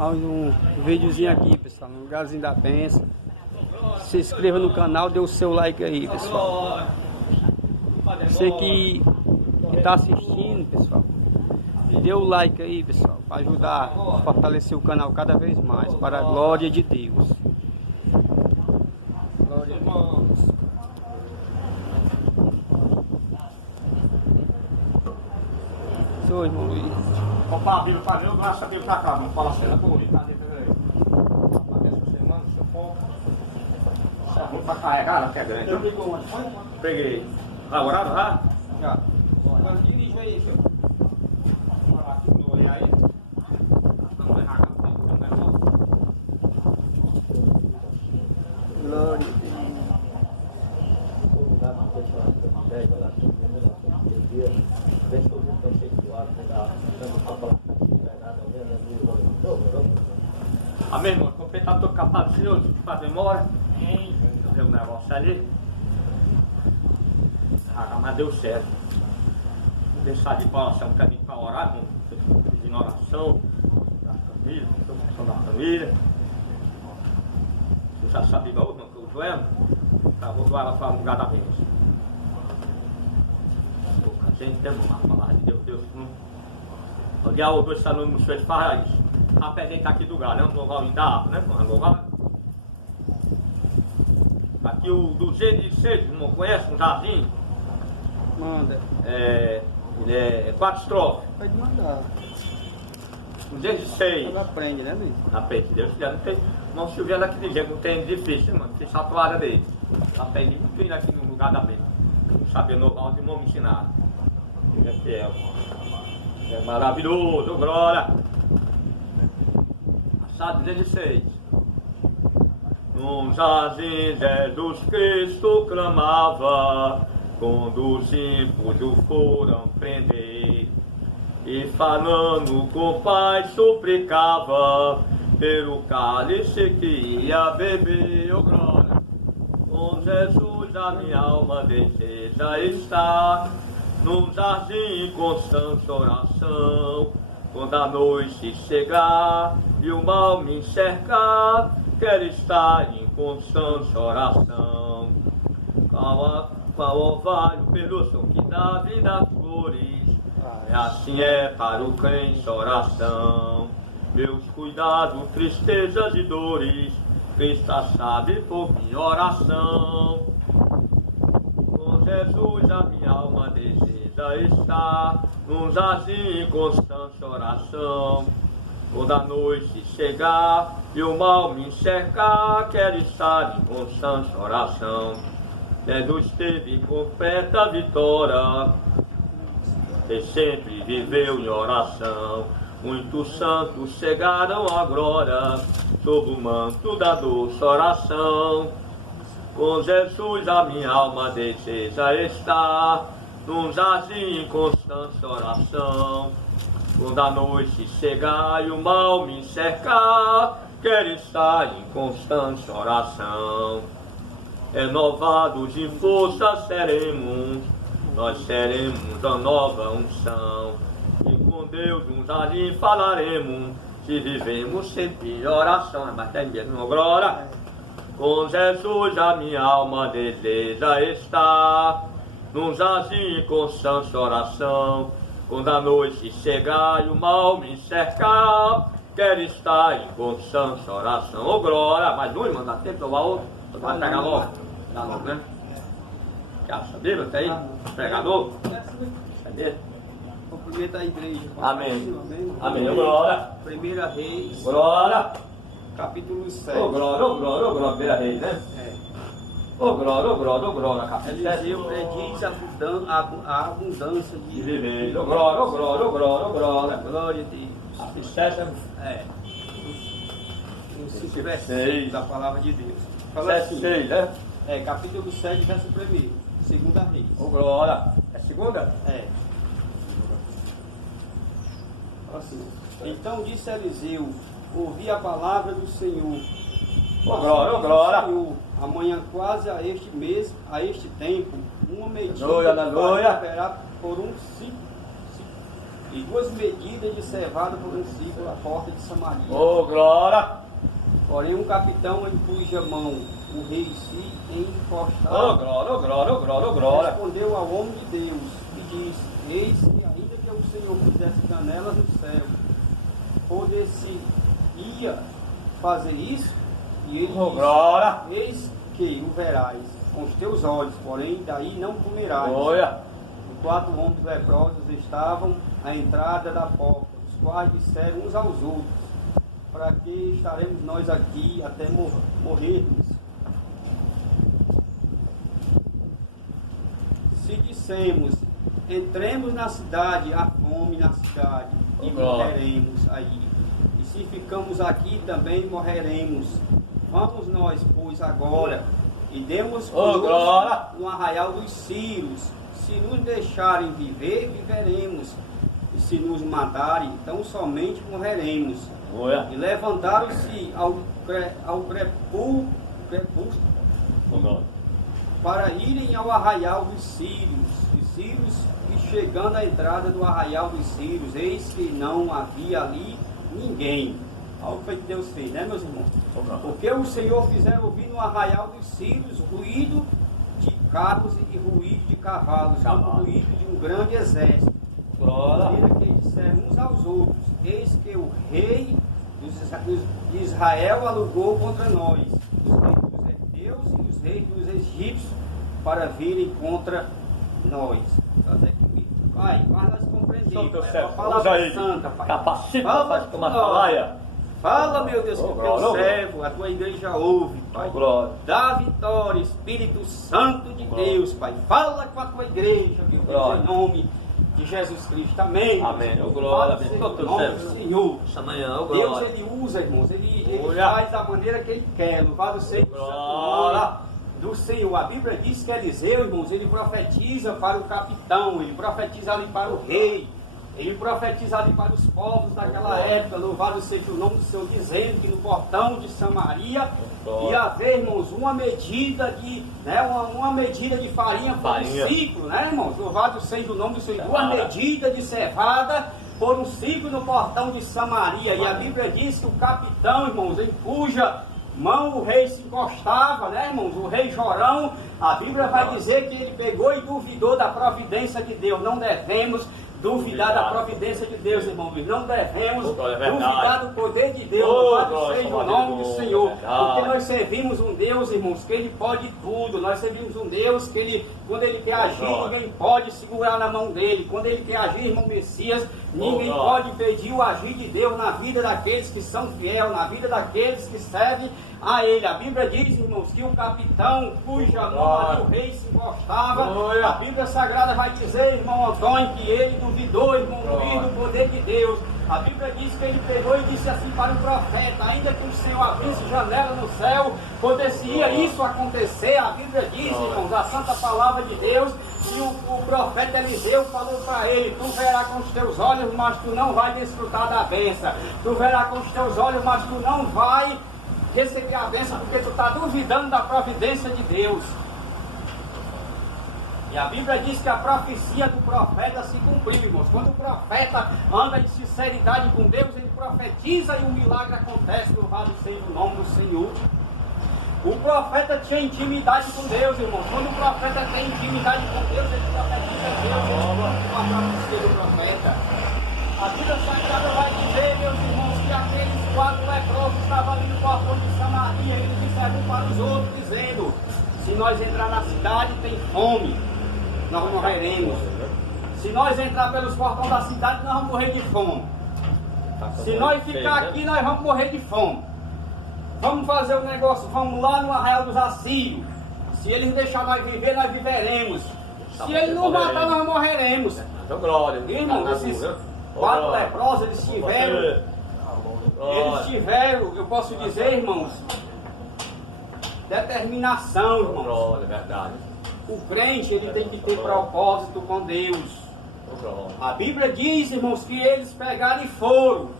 Mais um videozinho aqui, pessoal, no lugarzinho da benção. Se inscreva no canal, dê o seu like aí, pessoal. Você que está assistindo, pessoal, dê o like aí, pessoal, para ajudar a fortalecer o canal cada vez mais, para a glória de Deus. Glória a Deus. Sou irmão Luiz. Opa, a Bíblia para mim, eu gosto da Bíblia para cá, não fala assim, ela por mim, tá? Essa semana, seu foco. Vou para carregar, ela quer grande. Eu pegou onde? Peguei. Ah, horário já? Já. Agora dirige aí, seu. Aqui no olho aí. Não vai errar, Glória a Deus. Amém, irmão. Completar teu capaz do Senhor, faz memória. Eu vi um negócio ali. Ah, mas deu certo. Vou deixar de passar um caminho para orar, irmão. Pedindo oração da família, oração da família. Você já sabe igual, irmão, que o Joel, tá, vou doar ela para o lugar da bênção. A gente tem uma palavra de Deus, não. O dia o dois está no museu faz isso. A pé tá aqui do galho, não vou ainda água, né? Aqui o 206, não conhece um jardim? Manda. Ele é 4 estrofes. Pode mandar. 206. Ela aprende, né, Luiz? Aprende, Deus quiser, não tem. Não se vier aqui de jeito, não tem difícil, mano. Fiz a toalha dele. Aprendi muito aqui no lugar da beira. Não sabia normal de me ensinar. Ele é fiel. É maravilhoso, glória. Passado 16. Num jardim Jesus Cristo clamava, quando os ímpios o foram prender, e falando com o Pai suplicava, pelo cálice que ia beber, oh glória. Com Jesus a minha alma deseja estar, num jardim em constante oração. Quando a noite chegar e o mal me encercar, quero estar em constante oração. Qual orvalho pelo som que dá vida às flores, assim é para o crente oração. Meus cuidados, tristezas e dores, Cristo sabe por minha oração. Com Jesus a minha alma deseja estar, num jardim em constante oração. Quando a noite chegar e o mal me encercar, quero estar em constante oração. Jesus teve completa vitória e sempre viveu em oração. Muitos santos chegaram agora sob o manto da doce oração. Com Jesus a minha alma deseja estar, num jardim em constante oração. Quando a noite chegar e o mal me cercar, quero estar em constante oração. Renovados de força seremos, nós seremos a nova unção. E com Deus um jardim falaremos, se vivemos sempre oração. Mas tem mesmo glória. Com Jesus a minha alma deseja estar, num jardim em constante oração. Quando a noite chegar e o mal me cercar, quero estar em constante oração. Ô glória, mais um, irmão, dá tempo de outro. Vai pegar logo. Dá logo, né? Que acha a Bíblia? Tá aí? Pregador? Cadê? Cumprimenta a igreja. Amém. Amém. Amém. Ô glória. 1 Reis, Glória. capítulo 7. Ô glória, ô glória, ô glória. Primeira Reis, né? Ô glória, ô glória, ô glória. Capítulo 7. Eliseu prediz a abundância de viver. Ô glória, ô glória, ô glória, ô glória. glória a Deus. Capítulo 7, No versículo da palavra de Deus. Fala 7, assim, 6, né? Capítulo 7, verso 1, 2 Reis. Ô glória. É segunda? Fala assim, então disse Eliseu, ouvi a palavra do Senhor. Ô glória, ô glória. Senhor, amanhã quase a este mês, a este tempo, uma medida Aleluia, aleluia. operar por um e 2 medidas de cevada por um ciclo à porta de Samaria. Oh, glória! Porém, um capitão em cuja mão o rei se encostava, Oh, glória, oh, glória, oh, glória, oh, glória! respondeu ao homem de Deus e disse: Eis que ainda que o Senhor fizesse janelas no céu, poder-se-ia fazer isso? E ele Oh, disse: glória! Eis que o verás com os teus olhos, porém daí não comerás. Glória! E 4 homens leprosos estavam à entrada da porta, os quais disseram uns aos outros: Para que estaremos nós aqui até morrermos? Se dissemos: Entremos na cidade, há fome na cidade, e morreremos aí. E se ficamos aqui, também morreremos. Vamos nós, pois, agora, e demos conosco no arraial dos Círios. Se nos deixarem viver, viveremos. E se nos matarem, então somente morreremos. E levantaram-se ao crepúsculo para irem ao arraial dos Círios. Os Círios, e chegando à entrada do arraial dos Círios, eis que não havia ali ninguém. Olha o que Deus fez, né, meus irmãos? Porque o Senhor fizera ouvir no arraial dos Círios ruído de carros e ruído de cavalos, como ruído de um grande exército. Que disseram uns aos outros: Eis que o rei de Israel alugou contra nós os reis dos heteus e os reis dos egípcios para virem contra nós. Pai, faz nós compreender. A palavra santa, Pai. Capacita, fala com uma falaia. Fala, meu Deus, que o teu servo, a tua igreja ouve, Pai. Dá vitória, Espírito Santo de Deus, Pai. Fala com a tua igreja, meu Deus, em nome de Jesus Cristo. Amém. Amém. Glória. Em nome do Senhor. Deus, Ele usa, irmãos. Ele faz da maneira que Ele quer. Louvado seja o santo nome do Senhor. A Bíblia diz que Eliseu, irmãos, ele profetiza para o capitão, ele profetiza ali para o rei, ele profetiza ali para os povos daquela época. Louvado seja o nome do Senhor, dizendo que no portão de Samaria ia haver, irmãos, uma medida de, né, uma medida de farinha por um ciclo, né, irmãos? Louvado seja o nome do Senhor. Uma medida de cevada por um ciclo no portão de Samaria. E a Bíblia diz que o capitão, irmãos, em cuja mão o rei se encostava, né, irmãos? O rei Jorão, a Bíblia vai dizer que ele pegou e duvidou da providência de Deus. Não devemos duvidar da providência de Deus, irmãos. Não devemos duvidar do poder de Deus. Louvado seja o nome do Senhor. Porque nós servimos um Deus, irmãos, que Ele pode tudo. Nós servimos um Deus que Ele, quando Ele quer agir, ninguém pode segurar na mão dele. Quando Ele quer agir, irmão Messias, ninguém pode impedir o agir de Deus na vida daqueles que são fiéis, na vida daqueles que servem a Ele. A Bíblia diz, irmãos, que o capitão cuja mão ali o rei se encostava, a Bíblia Sagrada vai dizer, irmão Antônio, que ele duvidou, irmão Luiz, do poder de Deus. A Bíblia diz que ele pegou e disse assim para o profeta: ainda que o Senhor abrisse janela no céu, poderia isso acontecer. A Bíblia diz, irmãos, a santa palavra de Deus, e o profeta Eliseu falou para ele: tu verás com os teus olhos, mas tu não vai desfrutar da bênção. Tu verás com os teus olhos, mas tu não vai receber a bênção, porque tu está duvidando da providência de Deus. E a Bíblia diz que a profecia do profeta se cumpriu, irmãos. Quando o profeta anda em sinceridade com Deus, ele profetiza e um milagre acontece. Louvado seja o nome do Senhor. O profeta tinha intimidade com Deus, irmãos. Quando o profeta tem intimidade com Deus, ele profetiza Deus com a profecia do profeta. A Bíblia Sagrada vai dizer, meus irmãos, que aqueles 4 leprosos estavam ali no portão de Samaria. Eles disseram um para os outros, dizendo: se nós entrar na cidade, tem fome, nós morreremos. Se nós entrar pelos portões da cidade, nós vamos morrer de fome. Se nós ficar aqui, nós vamos morrer de fome. Vamos fazer o negócio, vamos lá no arraial dos Assírios. Se eles deixarem nós viver, nós viveremos. Se eles nos matar, nós morreremos. Irmão, esses 4 leprosos, eles tiveram, eu posso dizer, irmãos, determinação, irmãos. O crente, ele tem que ter propósito com Deus. A Bíblia diz, irmãos, que eles pegaram e foram.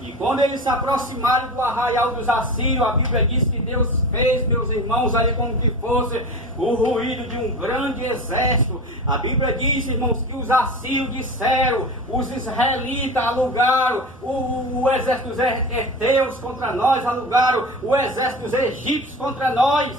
E quando eles se aproximaram do arraial dos assírios, a Bíblia diz que Deus fez, meus irmãos, ali como que fosse o ruído de um grande exército. A Bíblia diz, irmãos, que os assírios disseram, os israelitas alugaram o exército dos heteus contra nós, alugaram o exército dos egípcios contra nós.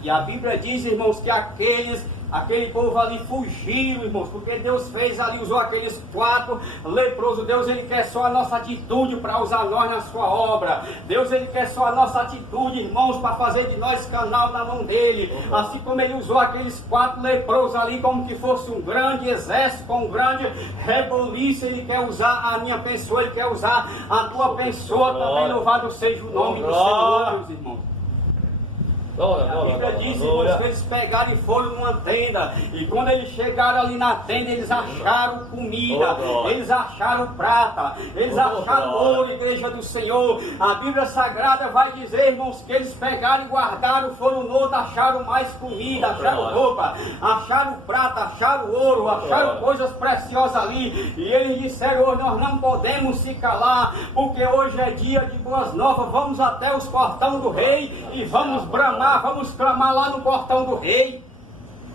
E a Bíblia diz, irmãos, que aquele povo ali fugiram, irmãos, porque Deus fez ali, usou aqueles 4 leprosos. Deus, ele quer só a nossa atitude para usar nós na sua obra. Deus, ele quer só a nossa atitude, irmãos, para fazer de nós canal na mão dele. Assim como ele usou aqueles 4 leprosos ali, como que fosse um grande exército, com um grande reboliço, ele quer usar a minha pessoa, ele quer usar a tua pessoa também. Louvado seja o nome do Senhor, meus irmãos. A Bíblia diz, irmãos, que eles pegaram e foram numa tenda. E quando eles chegaram ali na tenda, eles acharam comida, eles acharam prata, eles acharam ouro, igreja do Senhor. A Bíblia Sagrada vai dizer, irmãos, que eles pegaram e guardaram, foram no outro, acharam mais comida, acharam roupa, acharam prata, acharam ouro, acharam coisas preciosas ali. E eles disseram, hoje nós não podemos se calar, porque hoje é dia de boas novas. Vamos até os portões do rei e vamos bramar. Vamos clamar lá no portão do rei.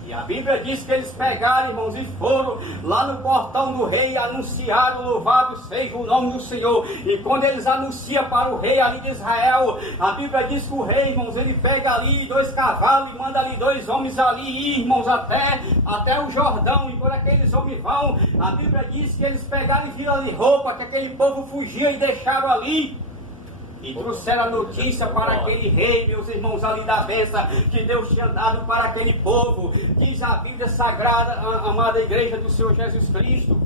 E a Bíblia diz que eles pegaram, irmãos, e foram lá no portão do rei e anunciaram, louvado seja o nome do Senhor. E quando eles anunciam para o rei ali de Israel, a Bíblia diz que o rei, irmãos, ele pega ali 2 cavalos e manda ali 2 homens ali, irmãos, até o Jordão. E quando aqueles homens vão, a Bíblia diz que eles pegaram e viram ali roupa, que aquele povo fugia e deixaram ali. E trouxeram a notícia para aquele rei, meus irmãos, ali da bênção que Deus tinha dado para aquele povo. Diz a Bíblia Sagrada, a amada igreja do Senhor Jesus Cristo,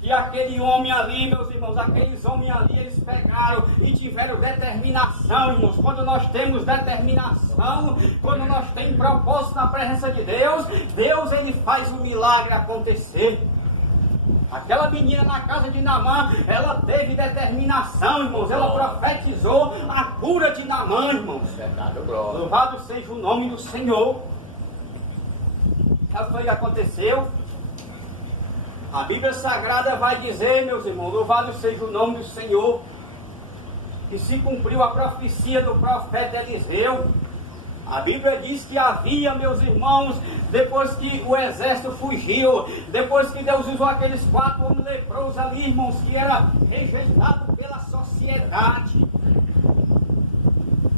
que aquele homem ali, meus irmãos, aqueles homens ali, eles pegaram e tiveram determinação, irmãos. Quando nós temos determinação, quando nós temos propósito na presença de Deus, Deus, ele faz o milagre acontecer. Aquela menina na casa de Naamã, ela teve determinação, irmãos. Ela profetizou a cura de Naamã, irmãos. Louvado seja o nome do Senhor. Sabe o que aconteceu? A Bíblia Sagrada vai dizer, meus irmãos, louvado seja o nome do Senhor, que se cumpriu a profecia do profeta Eliseu. A Bíblia diz que havia, meus irmãos, depois que o exército fugiu, depois que Deus usou aqueles 4 homens leprosos ali, irmãos, que era rejeitado pela sociedade.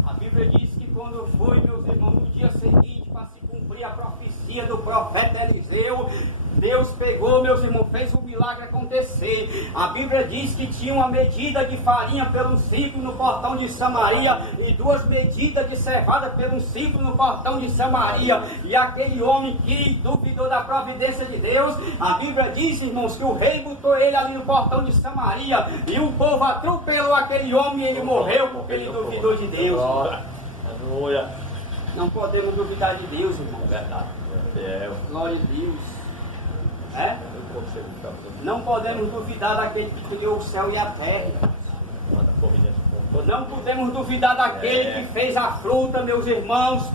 A Bíblia diz que quando foi, meus irmãos, no dia seguinte, para se cumprir a profecia do profeta Eliseu, Deus pegou, meus irmãos, fez o milagre acontecer. A Bíblia diz que tinha uma medida de farinha pelo ciclo no portão de Samaria e 2 medidas de cevada pelo ciclo no portão de Samaria. E aquele homem que duvidou da providência de Deus, a Bíblia diz, irmãos, que o rei botou ele ali no portão de Samaria e o povo atropelou aquele homem e ele morreu porque ele duvidou de Deus. Aleluia. Não podemos duvidar de Deus, irmãos. É verdade. Glória a Deus. É? Não podemos duvidar daquele que criou o céu e a terra. Não podemos duvidar daquele que fez a fruta, meus irmãos,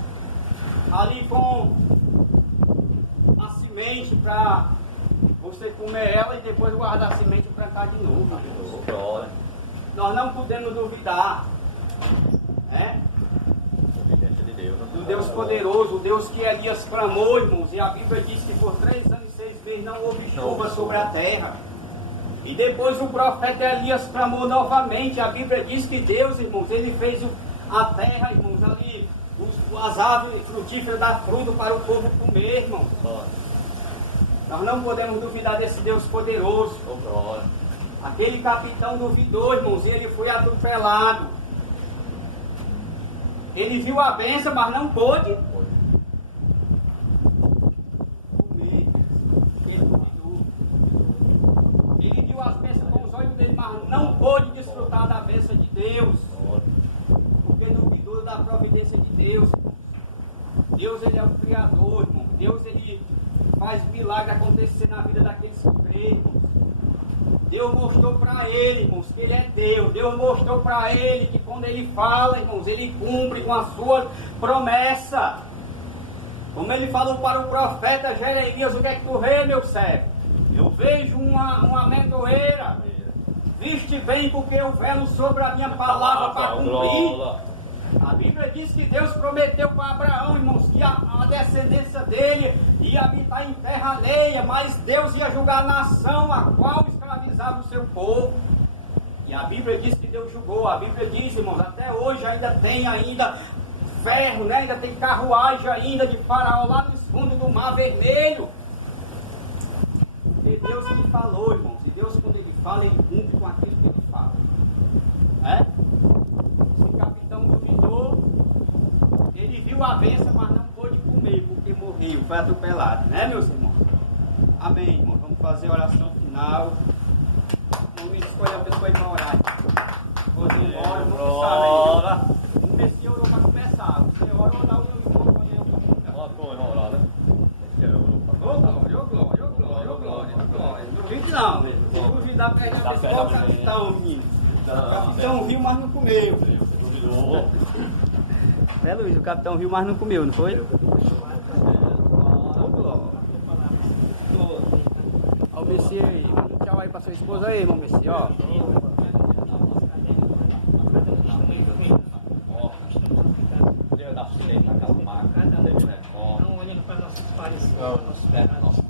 ali com a semente para você comer ela e depois guardar a semente e plantar de novo. Nós não podemos duvidar. Do Deus poderoso, o Deus que Elias clamou, irmãos, e a Bíblia diz que por 3 anos e 6 meses não houve chuva sobre a terra. E depois o profeta Elias clamou novamente. A Bíblia diz que Deus, irmãos, ele fez a terra, irmãos, ali, as árvores frutíferas da fruta para o povo comer, irmãos. Nós não podemos duvidar desse Deus poderoso. Aquele capitão duvidou, irmãos, e ele foi atropelado. Ele viu a bênção, mas não pôde comer. Ele duvidou. Ele viu as bênçãos com os olhos dele, mas não pôde desfrutar da bênção de Deus. Porque duvidou da providência de Deus. Deus, ele é o Criador, irmão. Deus, ele faz milagre acontecer na vida daqueles que creem, irmãos. Deus mostrou para ele, irmãos, que ele é Deus. Deus mostrou para ele que quando ele fala, irmãos, ele cumpre com a sua promessa. Como ele falou para o profeta Jeremias, o que é que tu vê, meu servo? Eu vejo uma amendoeira vestida desiste, vem, porque eu velo sobre a minha palavra para cumprir. A Bíblia diz que Deus prometeu para Abraão, irmãos, que a descendência dele ia habitar em terra alheia, mas Deus ia julgar a nação a qual escravizava o seu povo. E a Bíblia diz que Deus julgou. A Bíblia diz, irmãos, até hoje ainda tem ferro, né? Ainda tem carruagem ainda de Faraó lá no fundo do Mar Vermelho. Porque Deus me falou, irmãos, e Deus quando ele fala, ele cumpre com aquilo que ele fala. Esse capitão duvidou, ele viu a bênção, mas não pôde comer, porque morreu, foi atropelado, né, meus irmãos? Amém, irmãos. Vamos fazer a oração final. Vamos escolher a pessoa aí para orar. Vamos embora, vamos começar, né? O Messias orou para começar. Você ora ou não, eu vou escolher o glória. Não duvide não, mesmo. Se duvidar, pega a pessoa, o capitão vindo. O capitão riu, mas não comeu. É, Luiz, o capitão riu, mas não comeu, não foi? Ó o Messias aí. Manda um tchau aí pra sua esposa aí, irmão Messias, ó. Não olhando para nossos pares, nossos pés, nossos